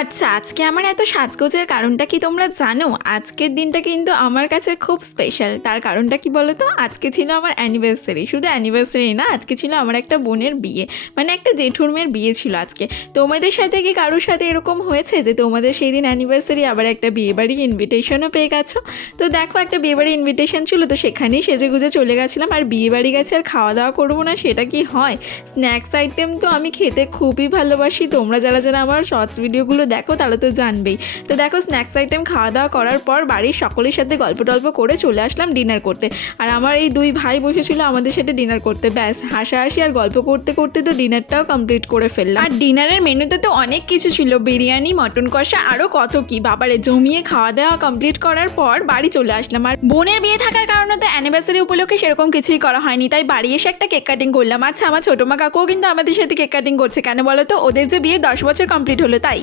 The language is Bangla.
আচ্ছা, আজকে আমার এত সাজগোজের কারণটা কি তোমরা জানো? আজকের দিনটা কিন্তু আমার কাছে খুব স্পেশাল। তার কারণটা কি বলো তো? আজকে ছিল আমার অ্যানিভার্সারি। শুধু অ্যানিভার্সারি না, আজকে ছিল আমার একটা বোনের বিয়ে, মানে একটা জেঠুর মেয়ের বিয়ে ছিল আজকে। তোমাদের সাথে কি কারোর সাথে এরকম হয়েছে যে তোমাদের সেই দিন অ্যানিভার্সারি আবার একটা বিয়েবাড়ির ইনভিটেশনও পেয়ে গেছো? তো দেখো, একটা বিয়েবাড়ির ইনভিটেশন ছিল, তো সেখানেই সেজেগুজে চলে গেছিলাম। আর বিয়েবাড়ি গেছে আর খাওয়া দাওয়া করবো না, সেটা কি হয়? স্ন্যাক্স আইটেম তো আমি খেতে খুবই ভালোবাসি। তোমরা যারা যারা আমার শর্টস ভিডিওগুলো দেখো তাহলে তো জানবেই। তো দেখো, স্ন্যাক্স আইটেম খাওয়া দাওয়া করার পর বাড়ির সকলের সাথে গল্প টল্প করে চলে আসলাম ডিনার করতে। আর আমার এই দুই ভাই বসেছিল আমাদের সাথে ডিনার করতে। ব্যাস, হাসাহাসি আর গল্প করতে করতে তো ডিনারটাও কমপ্লিট করে ফেললাম। আর ডিনারের মেনুতে তো অনেক কিছু ছিল, বিরিয়ানি, মটন কষা, আরও কত কি। বাবারে, জমিয়ে খাওয়া দাওয়া কমপ্লিট করার পর বাড়ি চলে আসলাম। আর বোনের বিয়ে থাকার কারণে তো অ্যানিভার্সারি উপলক্ষে সেরকম কিছুই করা হয়নি, তাই বাড়ি এসে একটা কেক কাটিং করলাম। আচ্ছা, আমার ছোটো মা কাকুও কিন্তু আমাদের সাথে কেক কাটিং করছে। কেন বলো তো? ওদের যে বিয়ে 10 বছর কমপ্লিট হলো তাই।